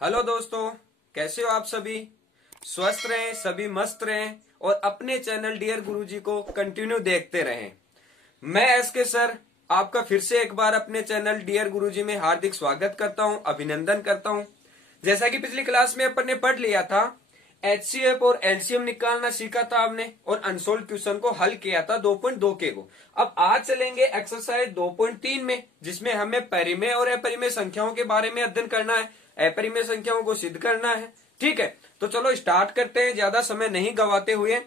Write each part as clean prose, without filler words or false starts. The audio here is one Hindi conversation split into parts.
हेलो दोस्तों, कैसे हो आप सभी। स्वस्थ रहें, सभी मस्त रहें और अपने चैनल डियर गुरुजी को कंटिन्यू देखते रहें। मैं एसके सर आपका फिर से एक बार अपने चैनल डियर गुरुजी में हार्दिक स्वागत करता हूं, अभिनंदन करता हूं। जैसा कि पिछली क्लास में अपन ने पढ़ लिया था, एचसीएफ और एलसीएम निकालना सीखा था आपने और अनसोल्व क्वेश्चन को हल किया था 2.2 के को। अब आज चलेंगे एक्सरसाइज 2.3 में, जिसमें हमें परिमेय और अपरिमेय संख्याओं के बारे में अध्ययन करना है, अपरिमेय संख्याओं को सिद्ध करना है। ठीक है, तो चलो स्टार्ट करते हैं ज्यादा समय नहीं गवाते हुए।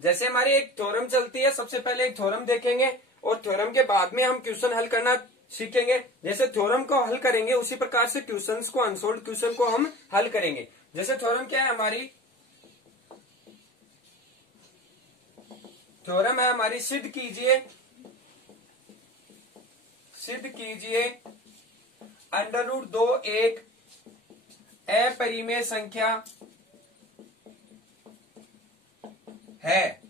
जैसे हमारी एक थ्योरम चलती है, सबसे पहले एक थ्योरम देखेंगे और थ्योरम के बाद में हम क्वेश्चन हल करना सीखेंगे। जैसे थ्योरम को हल करेंगे उसी प्रकार से क्वेश्चंस को, अनसोल्व क्वेश्चन को हम हल करेंगे। जैसे थ्योरम क्या है हमारी, थ्योरम है हमारी, सिद्ध कीजिए √2 एक अपरिमेय संख्या है।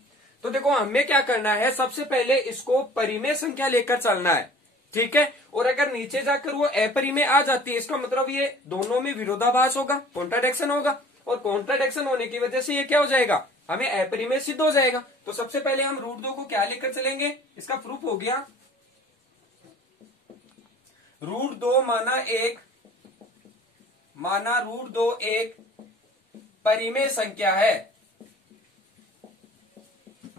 तो देखो हमें क्या करना है, सबसे पहले इसको परिमेय संख्या लेकर चलना है। ठीक है, और अगर नीचे जाकर वो अपरिमेय आ जाती है, इसका मतलब ये दोनों में विरोधाभास होगा, कॉन्ट्राडिक्शन होगा, और कॉन्ट्राडिक्शन होने की वजह से ये क्या हो जाएगा, हमें अपरिमेय सिद्ध हो जाएगा। तो सबसे पहले हम √2 को क्या लेकर चलेंगे, इसका प्रूफ हो गया √2 माना √2 एक परिमेय संख्या है,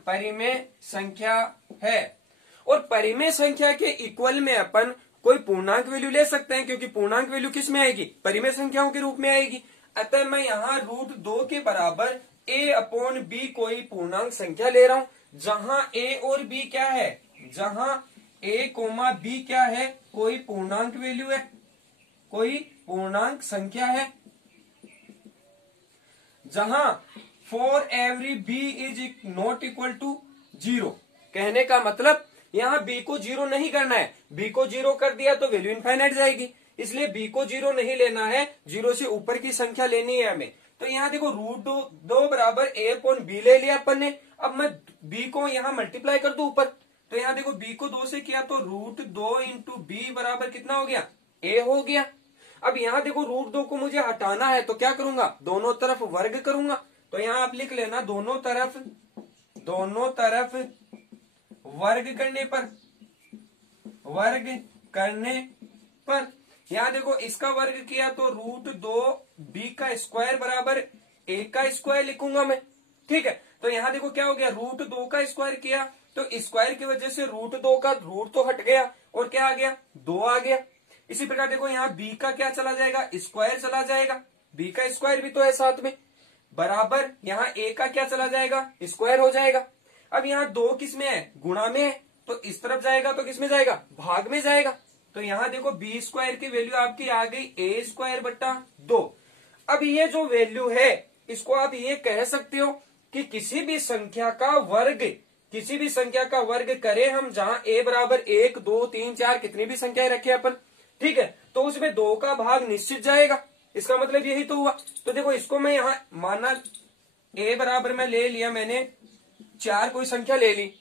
परिमेय संख्या है। और परिमेय संख्या के इक्वल में अपन कोई पूर्णांक वैल्यू ले सकते हैं, क्योंकि पूर्णांक वैल्यू किस में आएगी, परिमेय संख्याओं के रूप में आएगी। अतः मैं यहाँ √2 के बराबर a/b कोई पूर्णांक संख्या ले रहा हूं, जहां a और b क्या है, जहां a, b क्या है, कोई पूर्णांक वैल्यू है, कोई पूर्णांक संख्या है, जहां for every b is not equal to 0। कहने का मतलब यहाँ b को 0 नहीं करना है, b को 0 कर दिया तो वैल्यू इनफाइनाइट जाएगी, इसलिए b को 0 नहीं लेना है, 0 से ऊपर की संख्या लेनी है हमें। तो यहाँ देखो √2 बराबर a/b ले लिया अपन ने। अब मैं b को यहाँ मल्टीप्लाई कर दूं ऊपर, तो यहाँ देखो b को 2 से किया तो √2 इंटू b बराबर कितना हो गया, a हो गया। अब यहाँ देखो √2 को मुझे हटाना है तो क्या करूंगा, दोनों तरफ वर्ग करूंगा। तो यहाँ आप लिख लेना दोनों तरफ वर्ग करने पर यहाँ देखो इसका वर्ग किया तो √2 b का स्क्वायर बराबर a का स्क्वायर लिखूंगा मैं। ठीक है, तो यहाँ देखो क्या हो गया, √2 का स्क्वायर किया तो स्क्वायर की वजह से √2 का रूट तो हट गया और क्या आ गया, 2 आ गया। इसी प्रकार देखो यहाँ b का क्या चला जाएगा, स्क्वायर चला जाएगा, b का स्क्वायर भी तो है साथ में, बराबर यहाँ a का क्या चला जाएगा, स्क्वायर हो जाएगा। अब यहाँ 2 किस में है, गुणा में है, तो इस तरफ जाएगा तो किस में जाएगा, भाग में जाएगा। तो यहाँ देखो b स्क्वायर की वैल्यू आपकी आ गई a²/2। अब ये जो वैल्यू है इसको आप ये कह सकते हो कि किसी भी संख्या का वर्ग करें हम, जहां a बराबर 1, 2, 3, 4 कितनी भी संख्याएं रखे अपन, ठीक है, तो उसमें 2 का भाग निश्चित जाएगा। इसका मतलब यही तो हुआ। तो देखो इसको मैं यहाँ माना a बराबर मैं ले लिया, मैंने 4 कोई संख्या ले ली।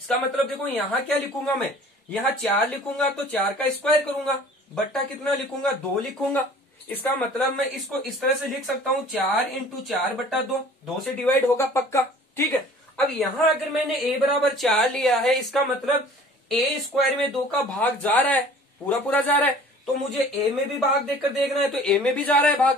इसका मतलब देखो यहाँ क्या लिखूंगा मैं, यहाँ 4 लिखूंगा तो 4 का स्क्वायर करूंगा, बट्टा कितना लिखूंगा, 2 लिखूंगा। इसका मतलब मैं इसको इस तरह से लिख सकता हूँ 4 × 4/2, 2 से डिवाइड होगा पक्का। ठीक है, अब यहाँ अगर मैंने a बराबर 4 लिया है, इसका मतलब a² में 2 का भाग जा रहा है, पूरा जा रहा है, तो मुझे a में भी भाग देकर देखना है, तो a में भी जा रहा है भाग।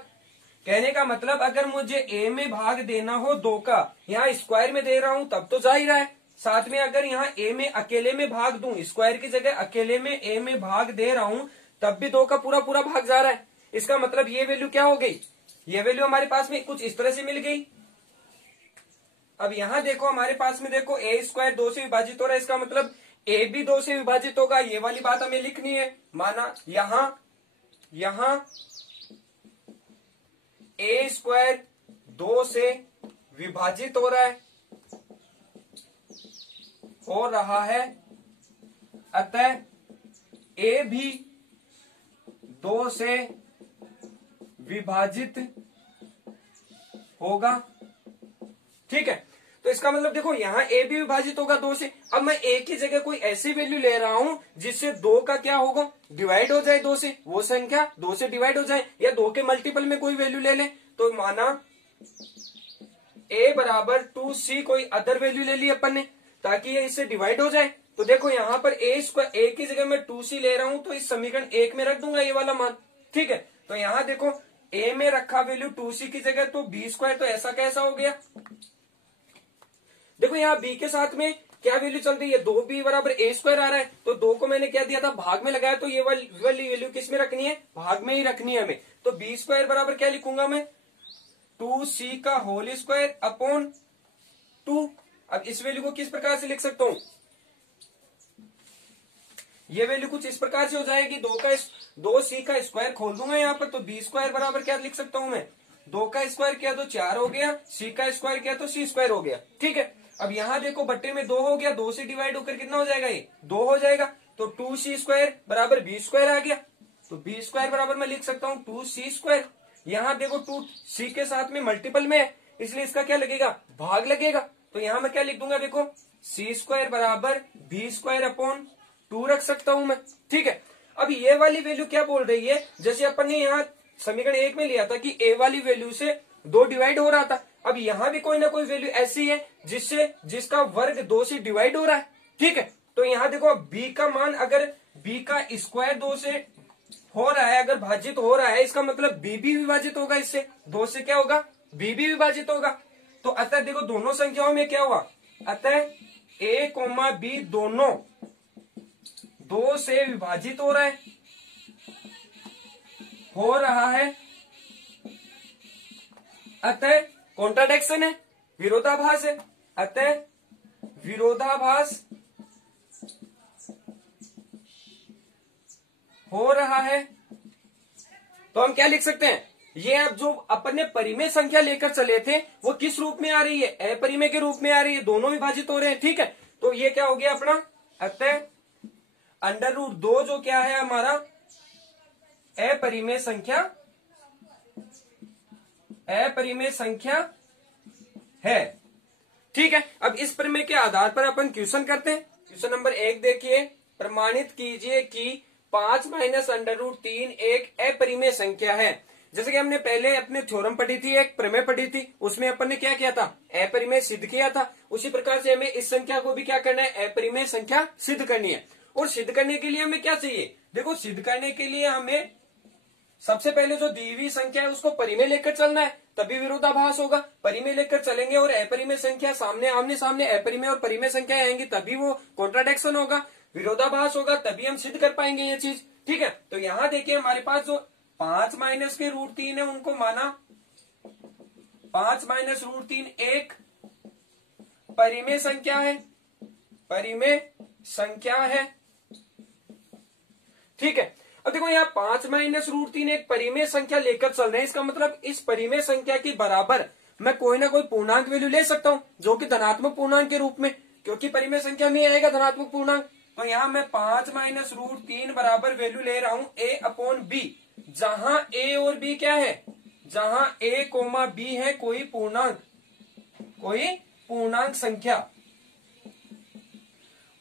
कहने का मतलब अगर मुझे a में भाग देना हो 2 का, यहाँ स्क्वायर में दे रहा हूं तब तो जा ही रहा है। साथ में अगर यहाँ a में अकेले में भाग दूं, स्क्वायर की जगह अकेले में a में भाग दे रहा हूं, तब भी 2 का पूरा भाग जा रहा है। इसका मतलब ये वैल्यू क्या हो गई, ये वैल्यू हमारे पास में कुछ इस तरह से मिल गई। अब यहाँ देखो हमारे पास में देखो a² 2 से विभाजित हो रहा है, इसका मतलब a भी 2 से विभाजित होगा, ये वाली बात हमें लिखनी है। माना यहाँ a² 2 से विभाजित हो रहा है, अतः a भी 2 से विभाजित होगा। ठीक है, तो इसका मतलब देखो यहाँ a भी विभाजित होगा 2 से। अब मैं a की जगह कोई ऐसी वैल्यू ले रहा हूं जिससे 2 का क्या होगा, डिवाइड हो जाए 2 से, वो संख्या 2 से डिवाइड हो जाए, या 2 के मल्टीपल में कोई वैल्यू ले ले। तो माना a बराबर 2c कोई अदर वैल्यू ले ली अपन ने ताकि ये इससे डिवाइड हो जाए। तो देखो यहाँ पर a की जगह मैं 2c ले रहा हूं तो इस समीकरण 1 में रख दूंगा ये वाला मान। ठीक है, तो यहाँ देखो a में रखा वैल्यू 2c की जगह, तो b स्क्वायर, तो ऐसा कैसा हो गया। देखो यहाँ b के साथ में क्या वैल्यू चल रही है, 2b बराबर a स्क्वायर आ रहा है, तो 2 को मैंने क्या दिया था, भाग में लगाया, तो ये वाली वैल्यू किस में रखनी है, भाग में ही रखनी है हमें। तो b स्क्वायर बराबर क्या लिखूंगा मैं, 2c का होल स्क्वायर अपॉन 2। अब इस वैल्यू को किस प्रकार से लिख सकता हूं, ये वैल्यू कुछ इस प्रकार से हो जाएगी, 2c का स्क्वायर खोल दूंगा यहाँ पर, तो b स्क्वायर बराबर क्या लिख सकता हूं मैं, 2 का स्क्वायर किया तो 4 हो गया, c का स्क्वायर किया तो c स्क्वायर हो गया। ठीक है, अब यहाँ देखो बट्टे में 2 हो गया, 2 से डिवाइड होकर कितना हो जाएगा, ये 2 हो जाएगा, तो 2c स्क्वायर बराबर b स्क्वायर आ गया। तो b स्क्वायर बराबर मैं लिख सकता हूँ 2c स्क्वायर। यहाँ देखो 2c के साथ में मल्टीपल में है, इसलिए इसका क्या लगेगा, भाग लगेगा। तो यहाँ मैं क्या लिख दूंगा, देखो c स्क्वायर बराबर b स्क्वायर अपॉन 2 रख सकता हूं मैं। ठीक है, अब ये वाली वैल्यू क्या बोल रही है, जैसे अपन ने यहाँ समीकरण 1 में लिया था कि a वाली वैल्यू से 2 डिवाइड हो रहा था, अब यहाँ भी कोई ना कोई वैल्यू ऐसी है जिसका वर्ग 2 से डिवाइड हो रहा है। ठीक है, तो यहाँ देखो b का मान, अगर b का स्क्वायर 2 से हो रहा है, अगर भाजित हो रहा है, इसका मतलब b भी विभाजित होगा इससे, 2 से क्या होगा, b भी विभाजित होगा। तो अतः देखो दोनों संख्याओं में क्या हुआ, अतः a, b दोनों 2 से विभाजित हो रहा है, अतः कॉन्ट्राडिक्शन है, विरोधाभास है, अतः विरोधाभास हो रहा है। तो हम क्या लिख सकते हैं, ये अब जो अपन ने परिमेय संख्या लेकर चले थे वो किस रूप में आ रही है, अपरिमेय के रूप में आ रही है, दोनों विभाजित हो रहे हैं। ठीक है, तो ये क्या हो गया अपना, अतः √2 जो क्या है हमारा अपरिमेय संख्या है। ठीक है, अब इस परिमेय के आधार पर अपन क्वेश्चन करते हैं। क्वेश्चन नंबर 1 देखिए, प्रमाणित कीजिए कि 5 माइनस √3 एक अपरिमेय संख्या है। जैसे कि हमने पहले अपने थ्योरम पढ़ी थी, एक प्रमेय पढ़ी थी, उसमें अपन ने क्या किया था, अपरिमेय सिद्ध किया था। उसी प्रकार से हमें इस संख्या को भी क्या करना है, अपरिमेय संख्या सिद्ध करनी है। और सिद्ध करने के लिए हमें क्या चाहिए, देखो सिद्ध करने के लिए हमें सबसे पहले जो दी हुई संख्या है उसको परिमेय लेकर चलना है, तभी विरोधाभास होगा। परिमेय लेकर चलेंगे और अपरिमेय संख्या आमने सामने अपरिमेय और परिमेय संख्या आएंगी, तभी वो कॉन्ट्राडिक्शन होगा, विरोधाभास होगा, तभी हम सिद्ध कर पाएंगे ये चीज। ठीक है, तो यहाँ देखिए हमारे पास जो 5 माइनस के √3 है, उनको माना 5 माइनस √3 एक परिमेय संख्या है। ठीक है, अब देखो यहाँ 5 माइनस √3 एक परिमेय संख्या लेकर चल रहे हैं, इसका मतलब इस परिमेय संख्या के बराबर मैं कोई ना कोई पूर्णांक वैल्यू ले सकता हूँ, जो कि धनात्मक पूर्णांक के रूप में, क्योंकि परिमेय संख्या में आएगा धनात्मक पूर्णांक। तो यहाँ मैं 5 माइनस √3 बराबर वैल्यू ले रहा हूं a अपॉन b, जहां a और b क्या है, जहां a, b है कोई पूर्णांक संख्या,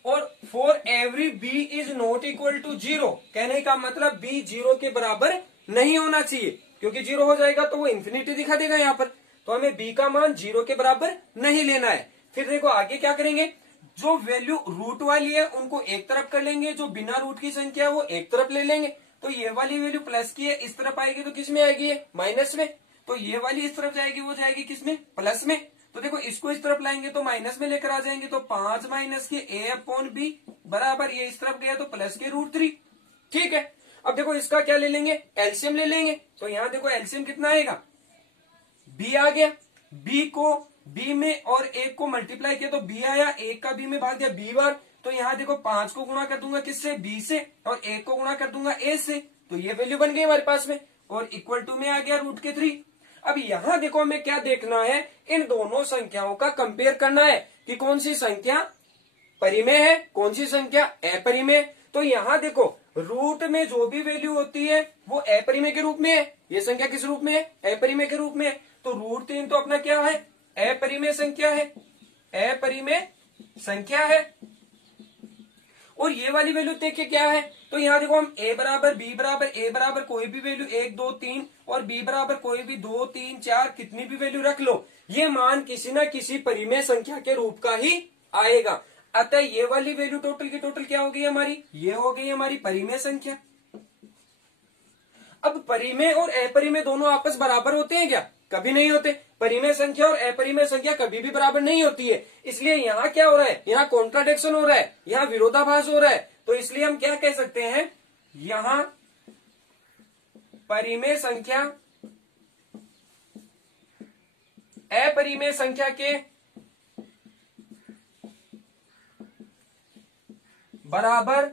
और for every b is not equal to 0, कहने का मतलब b 0 के बराबर नहीं होना चाहिए, क्योंकि 0 हो जाएगा तो वो इंफिनिटी दिखा देगा यहाँ पर। तो हमें b का मान 0 के बराबर नहीं लेना है। फिर देखो आगे क्या करेंगे, जो वैल्यू रूट वाली है उनको एक तरफ कर लेंगे, जो बिना रूट की संख्या है वो एक तरफ ले लेंगे। तो ये वाली वैल्यू प्लस की है, इस तरफ आएगी तो किस में आएगी, माइनस में। तो ये वाली इस तरफ जाएगी, वो जाएगी किस में, प्लस में। तो देखो इसको इस तरफ लाएंगे तो माइनस में लेकर आ जाएंगे, तो 5 माइनस के a अपॉन b बराबर, ये इस तरफ गया तो प्लस के √3। ठीक है, अब देखो इसका क्या ले लेंगे, एलसीएम ले लेंगे। तो यहाँ देखो एलसीएम कितना आएगा, b आ गया, b को b में और 1 को मल्टीप्लाई किया तो b आया, 1 का b में भाग दिया b बार। तो यहाँ देखो 5 को गुणा कर दूंगा किससे, b से, और 1 को गुणा कर दूंगा a से, तो ये वैल्यू बन गई हमारे पास में, और इक्वल टू में आ गया √3। अब यहाँ देखो हमें क्या देखना है, इन दोनों संख्याओं का कंपेयर करना है कि कौन सी संख्या परिमेय है, कौन सी संख्या अपरिमेय। तो यहाँ देखो रूट में जो भी वैल्यू होती है वो अपरिमेय के रूप में है, ये संख्या किस रूप में है, अपरिमेय के रूप में है। तो √3 तो अपना क्या है, अपरिमेय संख्या है। अपरिमेय संख्या है। और ये वाली वैल्यू देखिए क्या है, तो यहां देखो हम a बराबर b बराबर a बराबर कोई भी वैल्यू 1 2 3 और b बराबर कोई भी 2 3 4 कितनी भी वैल्यू रख लो, ये मान किसी ना किसी परिमेय संख्या के रूप का ही आएगा। अतः ये वाली वैल्यू टोटल की टोटल क्या हो गई हमारी, ये हो गई हमारी परिमेय संख्या। अब परिमेय और अपरिमेय दोनों आपस बराबर होते हैं क्या, कभी नहीं होते। परिमेय संख्या और अपरिमेय संख्या कभी भी बराबर नहीं होती है। इसलिए यहाँ क्या हो रहा है, यहाँ कॉन्ट्राडिक्शन हो रहा है, यहाँ विरोधाभास हो रहा है। तो इसलिए हम क्या कह सकते हैं, यहाँ परिमेय संख्या अपरिमेय संख्या के बराबर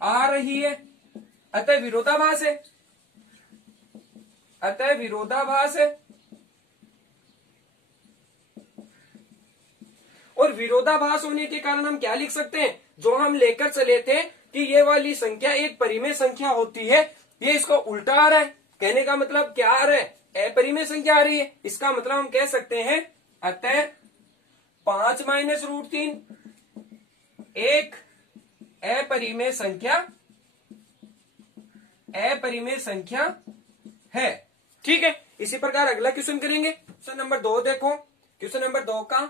आ रही है, अतः विरोधाभास है, अतः विरोधाभास है। और विरोधाभास होने के कारण हम क्या लिख सकते हैं, जो हम लेकर चले थे कि ये वाली संख्या एक परिमेय संख्या होती है, ये इसको उल्टा आ रहा है। कहने का मतलब क्या आ रहा है, अपरिमेय संख्या आ रही है। इसका मतलब हम कह सकते हैं अतः 5 माइनस रूट 3 एक अपरिमेय संख्या, अपरिमेय संख्या है। ठीक है, इसी प्रकार अगला क्वेश्चन करेंगे। क्वेश्चन नंबर 2 देखो। क्वेश्चन नंबर 2 का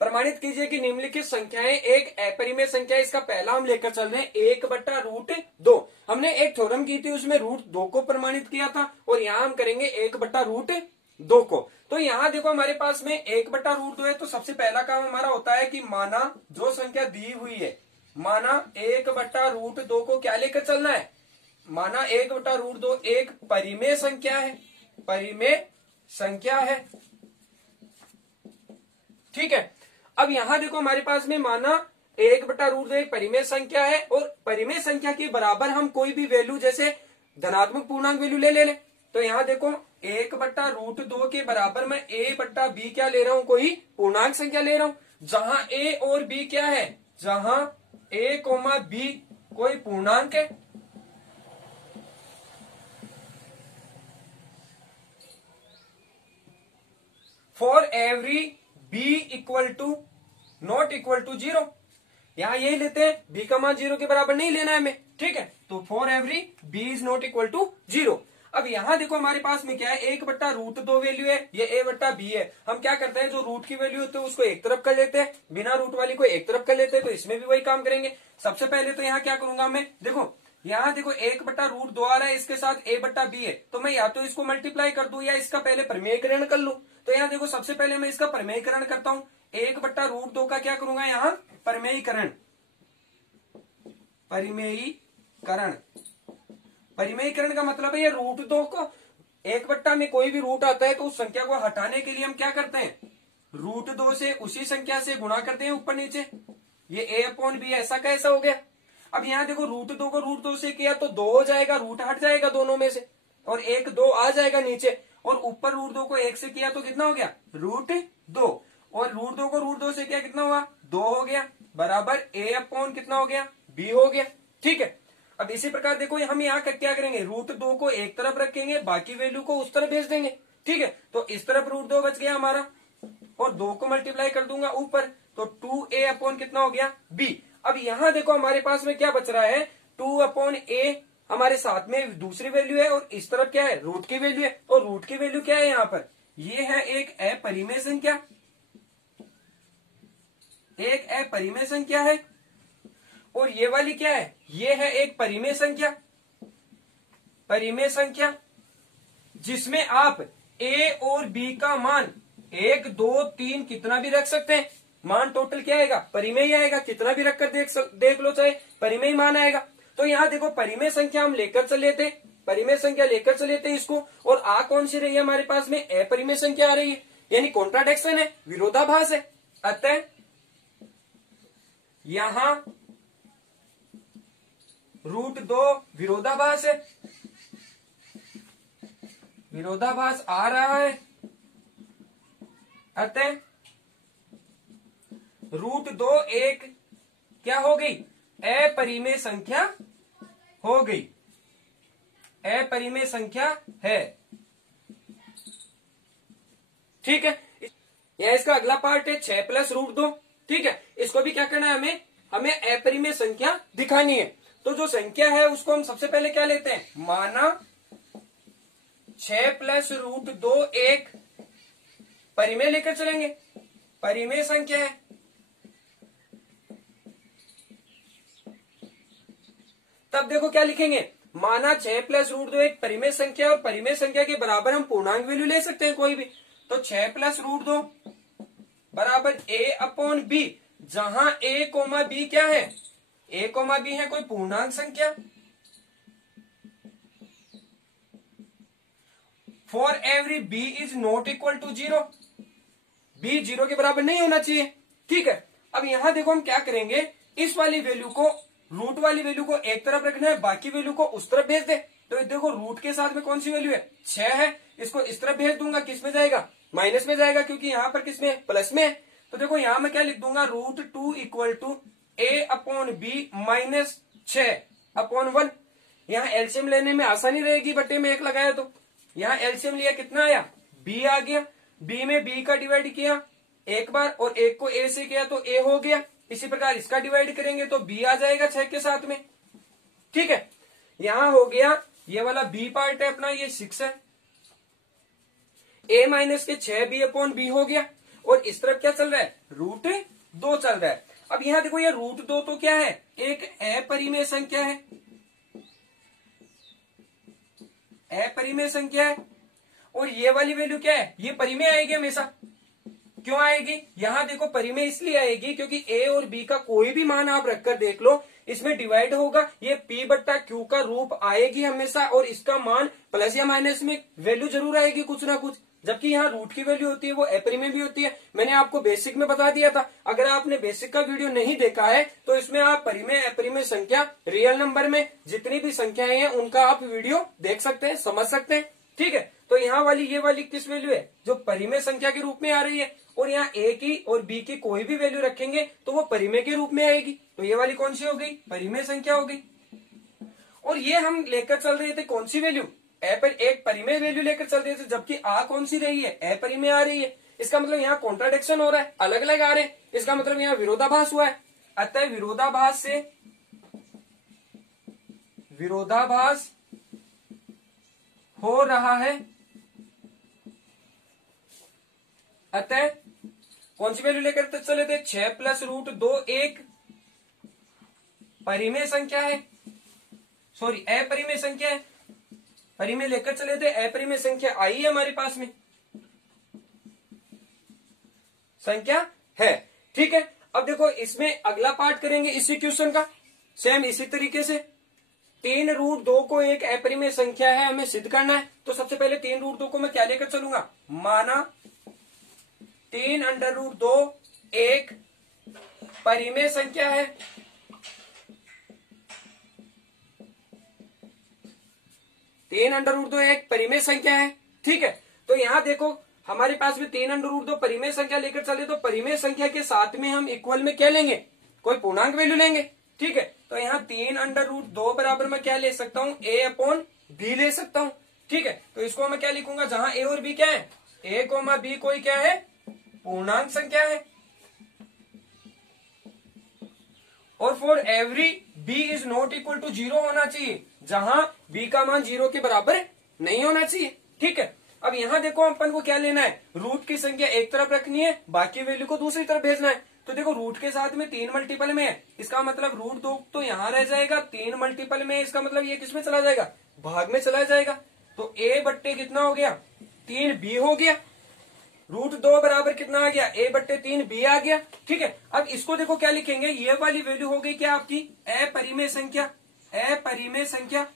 प्रमाणित कीजिए कि निम्नलिखित संख्याएं एक अपरिमेय संख्या। इसका पहला हम लेकर चल रहे हैं 1/√2। हमने एक थ्योरम की थी, उसमें √2 को प्रमाणित किया था, और यहाँ हम करेंगे 1/√2 को। तो यहाँ देखो हमारे पास में 1/√2 है, तो सबसे पहला काम हमारा होता है कि माना जो संख्या दी हुई है, माना 1/√2 को क्या लेकर चलना है, माना 1/√2 एक परिमेय संख्या है, परिमेय संख्या है। ठीक है, अब यहां देखो हमारे पास में माना 1/√2 एक परिमेय संख्या है, और परिमेय संख्या के बराबर हम कोई भी वैल्यू जैसे धनात्मक पूर्णांक वैल्यू ले ले। तो यहाँ देखो 1/√2 के बराबर मैं a/b क्या ले रहा हूं, कोई पूर्णांक संख्या ले रहा हूं, जहां a और b क्या है, जहां a, b कोई पूर्णांक है। For every b equal to not equal to 0, यहां यही लेते हैं, b का मान 0 के बराबर नहीं लेना है हमें। ठीक है, तो for every b is not equal to 0। अब यहां देखो हमारे पास में क्या है, 1/√2 वैल्यू है, ये a/b है। हम क्या करते हैं, जो रूट की वैल्यू होती है उसको एक तरफ कर लेते हैं, बिना रूट वाली को एक तरफ कर लेते हैं। तो इसमें भी वही काम करेंगे। सबसे पहले तो यहाँ क्या करूंगा मैं, देखो यहाँ देखो 1/√2 आ रहा है, इसके साथ a/b है, तो मैं या तो इसको मल्टीप्लाई कर दूं या इसका पहले प्रमेयीकरण कर लूं। तो यहाँ देखो सबसे पहले मैं इसका प्रमेयीकरण करता हूं। 1/√2 का क्या करूंगा, यहाँ प्रमेयीकरण, परिमेयीकरण। परिमेयीकरण का मतलब है ये √2 को 1/, में कोई भी रूट आता है तो उस संख्या को हटाने के लिए हम क्या करते हैं, √2 से उसी संख्या से गुणा करते हैं ऊपर नीचे। ये a/b ऐसा कैसा हो गया। अब यहाँ देखो √2 को √2 से किया तो 2 हो जाएगा, रूट हट जाएगा दोनों में से, और 1 2 आ जाएगा नीचे, और ऊपर √2 को 1 से किया तो कितना हो गया, √2, और √2 को √2 से किया कितना हुआ, 2 हो गया, बराबर a/ कितना हो गया, b हो गया। ठीक है, अब इसी प्रकार देखो हम यहाँ क्या करेंगे, √2 को एक तरफ रखेंगे, बाकी वैल्यू को उस तरफ भेज देंगे। ठीक है, तो इस तरफ √2 बच गया हमारा, और 2 को मल्टीप्लाई कर दूंगा ऊपर, तो 2a/ कितना हो गया, b। अब यहाँ देखो हमारे पास में क्या बच रहा है, 2/a हमारे साथ में दूसरी वैल्यू है, और इस तरफ क्या है, रूट की वैल्यू है। और रूट की वैल्यू क्या है यहाँ पर, ये है एक अपरिमेय संख्या, एक अपरिमेय संख्या है। और ये वाली क्या है, ये है एक परिमेय संख्या, परिमेय संख्या जिसमें आप a और b का मान 1 2 3 कितना भी रख सकते हैं, मान टोटल क्या आएगा, परिमेय ही आएगा। कितना भी रखकर देख लो, चाहे परिमेय मान आएगा। तो यहाँ देखो परिमेय संख्या हम लेकर चले थे, परिमेय संख्या लेकर चले थे इसको, और आ कौन सी रही है हमारे पास में, अपरिमेय संख्या आ रही है, यानी कॉन्ट्राडिक्शन है, विरोधाभास है। अतः यहां √2 विरोधाभास है, विरोधाभास आ रहा है। अतः √2 एक क्या हो गई, अपरिमेय संख्या हो गई, अपरिमेय संख्या है। ठीक है, यहाँ इसका अगला पार्ट है 6 प्लस रूट 2। ठीक है, इसको भी क्या करना है, हमें अपरिमेय संख्या दिखानी है। तो जो संख्या है उसको हम सबसे पहले क्या लेते हैं, माना 6 प्लस रूट 2 एक परिमेय लेकर चलेंगे, परिमेय संख्या है। तब देखो क्या लिखेंगे, माना 6 प्लस रूट 2 एक परिमेय संख्या, और परिमेय संख्या के बराबर हम पूर्णांक वैल्यू ले सकते हैं कोई भी। तो 6 प्लस रूट 2 बराबर a अपॉन बी, जहां a कोमा बी क्या है, a कोमा बी है कोई पूर्णांक संख्या। For every b is not equal to 0, b 0 के बराबर नहीं होना चाहिए। ठीक है, अब यहां देखो हम क्या करेंगे, इस वाली वैल्यू को, रूट वाली वैल्यू को एक तरफ रखना है, बाकी वैल्यू को उस तरफ भेज दे। तो देखो रूट के साथ में कौन सी वैल्यू है, 6 है, इसको इस तरफ भेज दूंगा, किस में जाएगा, माइनस में जाएगा, क्योंकि यहां पर किस में, प्लस में है। तो देखो यहां मैं क्या लिख दूंगा, root 2 equal to a upon B minus 6 upon 1। यहाँ एलसीएम लेने में आसानी रहेगी, बट्टे में 1 लगाया तो यहाँ एलसीएम लिया, कितना आया, b आ गया। b में b का डिवाइड किया एक बार, और एक को a से किया तो a हो गया। इसी प्रकार इसका डिवाइड करेंगे तो b आ जाएगा 6 के साथ में। ठीक है, यहां हो गया, ये वाला b पार्ट है अपना, ये 6 है, a माइनस के 6 b अपॉन b हो गया, और इस तरफ क्या चल रहा है, रूट 2 चल रहा है। अब यहां देखो ये रूट 2 तो क्या है, एक अपरिमेय संख्या है, अपरिमेय संख्या है, और ये वाली वैल्यू क्या है, ये परिमेय आएगी हमेशा। क्यों आएगी, यहां देखो परिमेय इसलिए आएगी क्योंकि a और b का कोई भी मान आप रखकर देख लो, इसमें डिवाइड होगा, ये p बट्टा q का रूप आएगी हमेशा, और इसका मान प्लस या माइनस में वैल्यू जरूर आएगी कुछ ना कुछ। जबकि यहाँ रूट की वैल्यू होती है वो अपरिमेय भी होती है, मैंने आपको बेसिक में बता दिया था। अगर आपने बेसिक का वीडियो नहीं देखा है तो इसमें आप परिमेय अपरिमेय संख्या, रियल नंबर में जितनी भी संख्याएं हैं उनका आप वीडियो देख सकते हैं, समझ सकते हैं। ठीक है, तो यहाँ वाली ये वाली किस वैल्यू है, जो परिमेय संख्या के रूप में आ रही है, और यहाँ a की और b की कोई भी वैल्यू रखेंगे तो वो परिमेय के रूप में आएगी। तो ये वाली कौन सी हो गई, परिमेय संख्या हो गई। और ये हम लेकर चल रहे थे कौन सी वैल्यू, एक परिमेय वैल्यू लेकर चल रहे थे, जबकि आ कौन सी रही है, अपरिमेय आ रही है। इसका मतलब यहाँ कॉन्ट्राडिक्शन हो रहा है, अलग अलग आ रहे हैं, इसका मतलब यहाँ विरोधाभास हुआ है। अतः विरोधाभास हो रहा है। अतः कौन सी वैल्यू लेकर चले थे, 6 प्लस रूट 2 एक परिमेय संख्या है, सॉरी अपरिमेय संख्या है, परिमेय लेकर चले थे, अपरिमेय संख्या आई है हमारे पास में, संख्या है। ठीक है, अब देखो इसमें अगला पार्ट करेंगे इसी क्वेश्चन का, सेम इसी तरीके से 3 रूट 2 को एक अपरिमेय संख्या है, हमें सिद्ध करना है। तो सबसे पहले 3 रूट 2 को मैं क्या लेकर चलूंगा, माना 3 अंडर रूट 2 एक परिमेय संख्या है। तीन अंडर रूट 2 एक परिमेय संख्या है। ठीक है, तो यहां देखो हमारे पास में 3 अंडर रूट 2 परिमेय संख्या लेकर चले, तो परिमेय संख्या के साथ में हम इक्वल में क्या लेंगे, कोई पूर्णांक वैल्यू लेंगे। ठीक है, तो यहाँ 3 अंडर रूट 2 बराबर मैं क्या ले सकता हूँ, a अपॉन b ले सकता हूँ। ठीक है, तो इसको मैं क्या लिखूंगा, जहां a और b क्या है, a कोमा b कोई क्या है, पूर्णांक संख्या है। और for every b is not equal to 0 होना चाहिए, जहां b का मान 0 के बराबर नहीं होना चाहिए। ठीक है, अब यहां देखो अपन को क्या लेना है, रूट की संख्या एक तरफ रखनी है, बाकी वैल्यू को दूसरी तरफ भेजना है। तो देखो रूट के साथ में 3 मल्टीपल में है, इसका मतलब रूट 2 तो यहां रह जाएगा, 3 मल्टीपल में, इसका मतलब ये किस में चला जाएगा, भाग में चला जाएगा। तो a बट्टे कितना हो गया, 3b हो गया। रूट 2 बराबर कितना आ गया, a बट्टे 3b आ गया। ठीक है, अब इसको देखो क्या लिखेंगे, ये वाली वैल्यू हो गई क्या आपकी, अपरिमेय संख्या, अपरिमेय संख्या।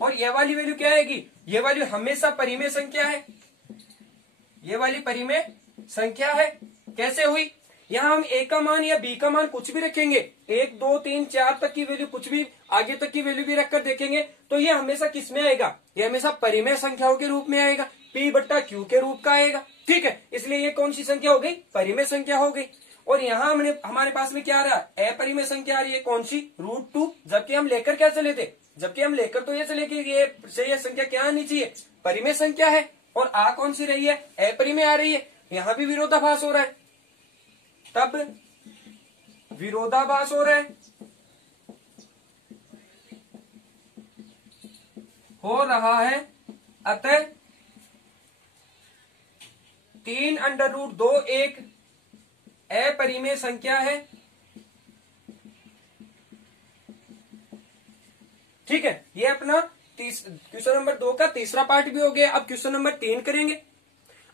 और ये वाली वैल्यू क्या आएगी, ये वाली हमेशा परिमेय संख्या है, ये वाली परिमेय संख्या है। कैसे हुई, यहाँ हम a का मान या b का मान कुछ भी रखेंगे, 1 2 3 4 तक की वैल्यू, कुछ भी आगे तक की वैल्यू भी रखकर देखेंगे, तो ये हमेशा किस में आएगा, ये हमेशा परिमेय संख्याओं के रूप में आएगा, p बट्टा q के रूप का आएगा। ठीक है, इसलिए ये कौन सी संख्या हो गई, परिमेय संख्या हो गई। और यहाँ हमारे पास में क्या आ रहा है, अपरिमेय संख्या आ रही है, कौन सी, √2। जबकि हम लेकर क्या चले थे, जबकि हम लेकर तो ये चले कि ये संख्या क्या आनी चाहिए, परिमेय संख्या है, और आ कौन सी रही है, अपरिमेय आ रही है। यहाँ भी विरोधाभास हो रहा है, तब विरोधाभास हो रहा है, अतः 3√2 एक अपरिमेय संख्या है। ठीक है, ये अपना क्वेश्चन नंबर 2 का तीसरा पार्ट भी हो गया। अब क्वेश्चन नंबर 3 करेंगे।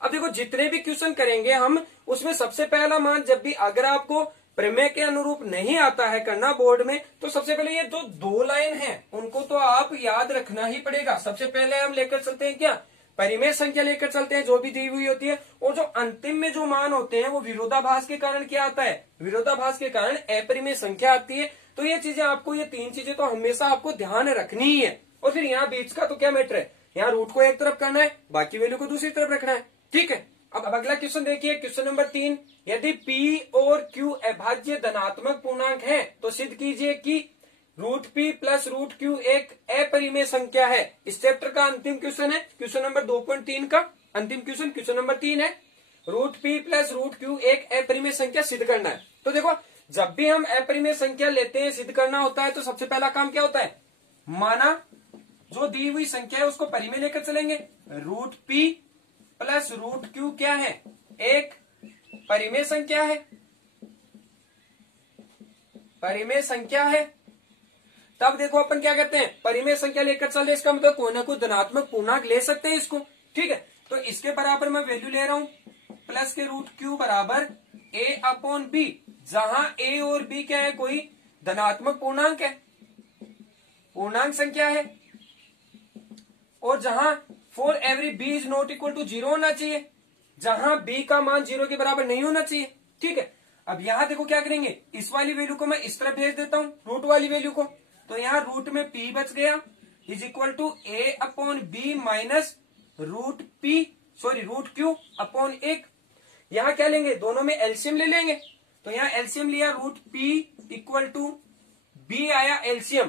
अब देखो, जितने भी क्वेश्चन करेंगे हम, उसमें सबसे पहला मान, जब भी अगर आपको प्रमेय के अनुरूप नहीं आता है करना बोर्ड में, तो सबसे पहले ये जो 2 लाइन है उनको तो आप याद रखना ही पड़ेगा। सबसे पहले हम लेकर चलते हैं क्या, परिमेय संख्या लेकर चलते हैं जो भी दी हुई होती है, और जो अंतिम में जो मान होते हैं वो विरोधाभास के कारण क्या आता है, विरोधाभास के कारण अपरिमेय संख्या आती है। तो ये चीजें आपको, ये 3 चीजें तो हमेशा आपको ध्यान रखनी ही है। और फिर यहाँ बीच का तो क्या मैटर है, यहाँ रूट को एक तरफ करना है, बाकी वैल्यू को दूसरी तरफ रखना है। ठीक है, अब अगला क्वेश्चन देखिए, क्वेश्चन नंबर 3। यदि P और Q अभाज्य धनात्मक पूर्णांक है तो सिद्ध कीजिए कि √P प्लस √Q एक अपरिमेय संख्या है। इस चैप्टर का अंतिम क्वेश्चन है, क्वेश्चन नंबर 2.3 का अंतिम क्वेश्चन, क्वेश्चन नंबर 3 है, √P प्लस √Q एक अपरिमेय संख्या सिद्ध करना है। तो देखो, जब भी हम अपरिमेय संख्या लेते हैं, सिद्ध करना होता है, तो सबसे पहला काम क्या होता है, माना जो दी हुई संख्या है उसको परिमेय लेकर चलेंगे। √P प्लस √Q क्या है, एक परिमेय संख्या है, परिमेय संख्या है। तब देखो अपन क्या करते हैं, परिमेय संख्या लेकर चल रहे, इसका मतलब कोई ना कोई धनात्मक पूर्णांक ले सकते हैं इसको। ठीक है, तो इसके बराबर मैं वैल्यू ले रहा हूं, प्लस के √Q बराबर a/b, जहां a और b क्या है, कोई धनात्मक पूर्णांक है, पूर्णांक संख्या है, और जहां for every b is not equal to 0 होना चाहिए, जहां b का मान 0 के बराबर नहीं होना चाहिए। ठीक है, अब यहां देखो क्या करेंगे, इस वाली वैल्यू को मैं इस तरफ भेज देता हूं, रूट वाली वैल्यू को, तो यहाँ रूट में p बच गया, is equal to a/b minus √Q upon 1। यहाँ क्या लेंगे, दोनों में एलसीएम ले लेंगे, तो यहाँ एलसीएम लिया, √P इक्वल टू b आया एलसीएम।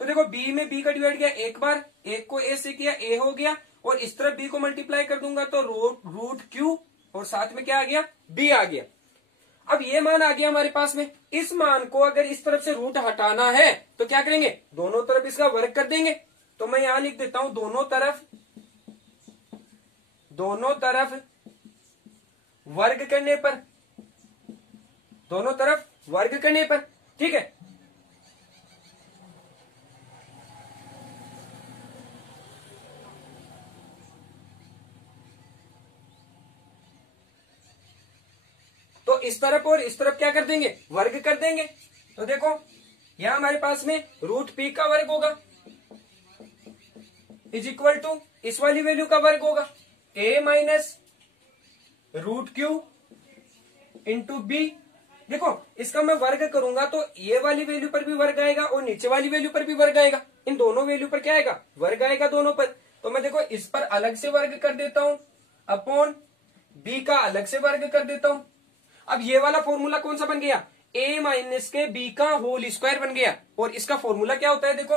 तो देखो, b में b का डिवाइड किया एक बार, एक को a से किया, a हो गया, और इस तरफ b को मल्टीप्लाई कर दूंगा तो √Q, और साथ में क्या आ गया, b आ गया। अब ये मान आ गया हमारे पास में, इस मान को अगर इस तरफ से रूट हटाना है तो क्या करेंगे, दोनों तरफ इसका वर्ग कर देंगे। तो मैं यहां लिख देता हूं, दोनों तरफ वर्ग करने पर, दोनों तरफ वर्ग करने पर। ठीक है, तो इस तरफ और इस तरफ क्या कर देंगे, वर्ग कर देंगे। तो देखो, यहां हमारे पास में √P का वर्ग होगा, इज इक्वल टू इस वाली वैल्यू का वर्ग होगा, a minus √Q into b। देखो, इसका मैं वर्ग करूंगा तो ये वाली वैल्यू पर भी वर्ग आएगा और नीचे वाली वैल्यू पर भी वर्ग आएगा, इन दोनों वैल्यू पर क्या आएगा, वर्ग आएगा दोनों पर। तो मैं देखो इस पर अलग से वर्ग कर देता हूं, अपॉन b का अलग से वर्ग कर देता हूं। अब ये वाला फॉर्मूला कौन सा बन गया, a माइनस के b का होल स्क्वायर बन गया, और इसका फॉर्मूला क्या होता है, देखो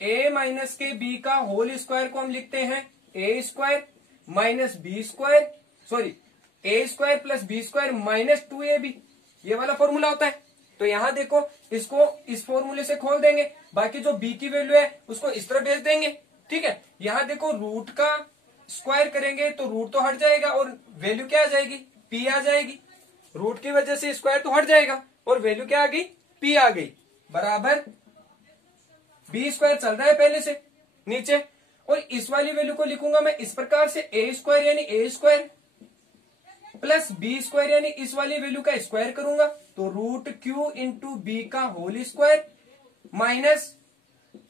a माइनस के b का होल स्क्वायर को हम लिखते हैं a square minus b square, sorry a square plus b square minus 2ab, ये वाला फॉर्मूला होता है। तो यहां देखो, इसको इस फॉर्मूले से खोल देंगे, बाकी जो b की वैल्यू है उसको इस तरह भेज देंगे। ठीक है, यहां देखो रूट का स्क्वायर करेंगे तो रूट तो हट जाएगा और वैल्यू क्या आ जाएगी, p आ जाएगी, रूट की वजह से स्क्वायर तो हट जाएगा और वैल्यू क्या आ गई, p आ गई, बराबर b स्क्वायर चल रहा है पहले से नीचे, और इस वाली वैल्यू को लिखूंगा मैं इस प्रकार से, a स्क्वायर यानी a square plus b square यानी इस वाली वैल्यू का स्क्वायर करूंगा तो √Q इंटू बी का होल स्क्वायर माइनस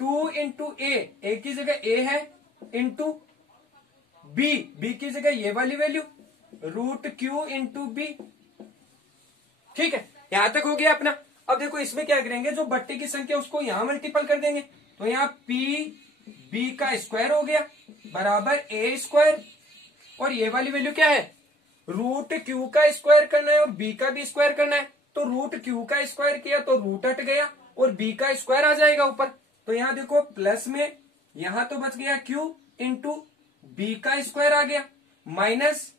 2 इंटू ए की जगह a है, इंटू b की जगह ये वाली वैल्यू √Q इंटू बी। ठीक है, यहां तक हो गया अपना। अब देखो इसमें क्या करेंगे, जो बट्टे की संख्या उसको यहां मल्टीपल कर देंगे, तो यहाँ b का स्क्वायर हो गया बराबर a स्क्वायर, और ये वाली वैल्यू क्या है, रूट क्यू का स्क्वायर करना है और बी का भी स्क्वायर करना है। तो रूट क्यू का स्क्वायर किया तो रूट हट गया और बी का स्क्वायर आ जाएगा ऊपर। तो यहां देखो प्लस में यहां तो बच गया क्यू इंटू बी का स्क्वायर आ गया, minus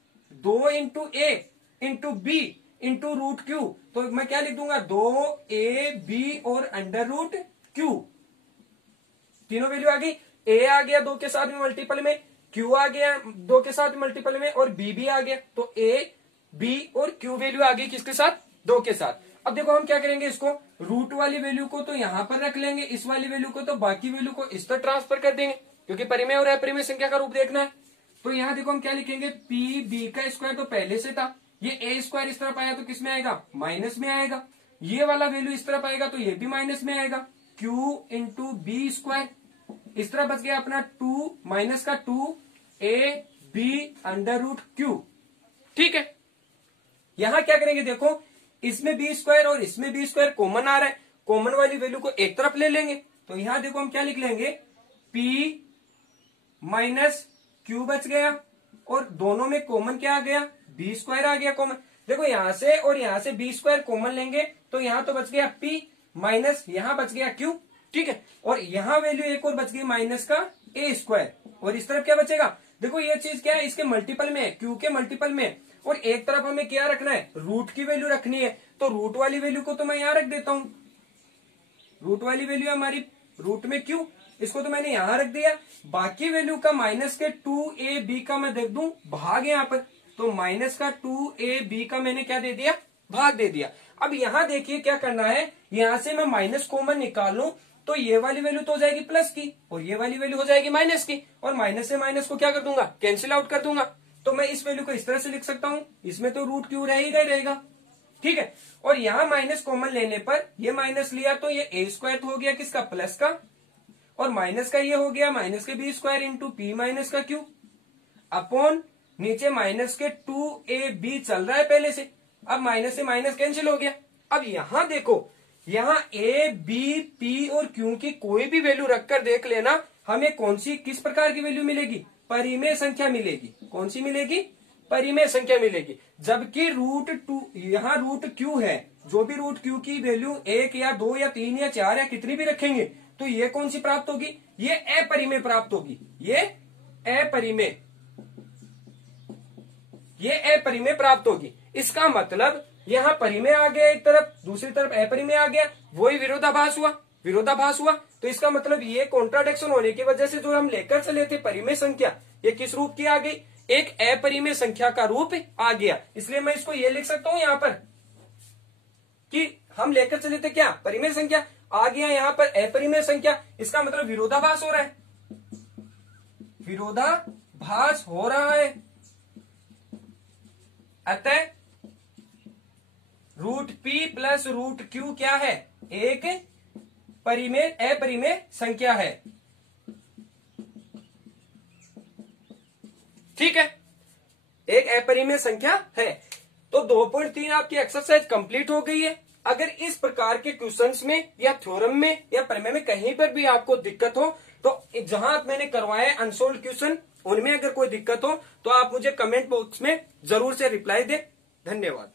2 into A into B into root Q. तो मैं क्या लिख दूंगा, 2ab और अंडर रूट क्यू। तीनों वैल्यू आ गई। ए आ गया 2 के साथ में मल्टीपल में, क्यू आ गया 2 के साथ मल्टीपल में और बी भी आ गया। तो ए बी और क्यू वैल्यू आ गई किसके साथ, 2 के साथ। अब देखो हम क्या करेंगे, इसको रूट वाली वैल्यू को तो यहां पर रख लेंगे, इस वाली वैल्यू को तो बाकी वैल्यू को इस तरह ट्रांसफर कर देंगे, क्योंकि परिमेय और अपरिमेय संख्या का रूप देखना है। तो यहां देखो हम क्या लिखेंगे, पी बी का स्क्वायर तो पहले से था, ये ए स्क्वायर इस तरफ आया तो किस में आएगा, माइनस में आएगा। ये वाला वैल्यू इस तरफ आएगा तो ये भी माइनस में आएगा, क्यू इंटू बी स्क्वायर। इस तरह बच गया अपना 2 माइनस का 2 A B under root Q. ठीक है, यहां क्या करेंगे, देखो इसमें बी स्क्वायर और इसमें बी स्क्वायर कॉमन आ रहा है, कॉमन वाली वैल्यू को एक तरफ ले लेंगे। तो यहां देखो हम क्या लिख लेंगे, पी माइनस क्यू बच गया और दोनों में कॉमन क्या आ गया, बी स्क्वायर आ गया कॉमन। देखो यहां से और यहां से बी स्क्वायर कॉमन लेंगे तो यहां तो बच गया पी माइनस यहां बच गया क्यू। ठीक है, और यहां वैल्यू एक और बच गई माइनस का ए स्क्वायर, और इस तरफ क्या बचेगा, देखो ये चीज क्या है, इसके मल्टीपल में है, क्यू के मल्टीपल में, और एक तरफ हमें क्या रखना है, रूट की वैल्यू रखनी है। तो रूट वाली वैल्यू को तो मैं यहां रख देता हूं, रूट वाली वैल्यू हमारी रूट में क्यू, इसको तो मैंने यहां रख दिया। बाकी वैल्यू का माइनस के 2ab का मैं देख दूं भाग यहां पर, तो माइनस का 2ab का मैंने क्या दे दिया, भाग दे दिया। अब यहां देखिए क्या करना है, यहां से मैं माइनस कॉमन निकालूं तो ये वाली वैल्यू तो हो जाएगी प्लस की और ये वाली वैल्यू हो जाएगी माइनस की, और माइनस से माइनस को क्या कर दूंगा, कैंसिल आउट कर दूंगा। तो मैं इस वैल्यू को इस तरह से लिख सकता हूं, इसमें तो रूट क्यू रहेगा ही रहेगा। ठीक है, और यहां माइनस कॉमन लेने पर ये माइनस लिया तो ये ए स्क्वायर हो गया किसका, प्लस का, और माइनस का ये हो गया माइनस के B square into P minus का क्यू, अपॉन नीचे माइनस के 2ab चल रहा है पहले से, अब माइनस से माइनस कैंसिल हो गया। अब यहां देखो, यहां ए बी पी और क्यू की कोई भी वैल्यू रखकर देख लेना, हमें कौन सी किस प्रकार की वैल्यू मिलेगी, परिमेय संख्या मिलेगी। कौन सी मिलेगी, परिमेय संख्या मिलेगी। जबकि रूट 2 यहां रूट क्यू है, जो भी रूट क्यू की वैल्यू 1 या 2 या 3 या 4 या कितनी भी रखेंगे तो ये कौन सी प्राप्त होगी, ये अपरिमेय प्राप्त होगी, ये अपरिमेय, ये अपरिमेय प्राप्त होगी। इसका मतलब यहां परिमेय आ गया एक तरफ, दूसरी तरफ अपरिमेय आ गया, वही विरोधाभास हुआ, विरोधाभास हुआ। तो इसका मतलब ये कॉन्ट्राडिक्शन होने की वजह से जो हम लेकर चले थे परिमेय संख्या, ये किस रूप की आ गई, एक अपरिमेय संख्या का रूप आ गया। इसलिए मैं इसको ये लिख सकता हूं यहां पर कि हम लेकर चले थे क्या, परिमेय संख्या, आ गया यहां पर अपरिमेय संख्या। इसका मतलब विरोधाभास हो रहा है, विरोधाभास हो रहा है। अतः root P plus root Q क्या है, एक परिमेय अपरिमेय संख्या है। ठीक है, एक अपरिमेय संख्या है। तो 2.3 आपकी एक्सरसाइज कंप्लीट हो गई है। अगर इस प्रकार के क्वेश्चंस में या थ्योरम में या प्रमेय में कहीं पर भी आपको दिक्कत हो तो जहां मैंने करवाए अनसोल्व क्वेश्चन, उनमें अगर कोई दिक्कत हो तो आप मुझे कमेंट बॉक्स में जरूर से रिप्लाई दें। धन्यवाद।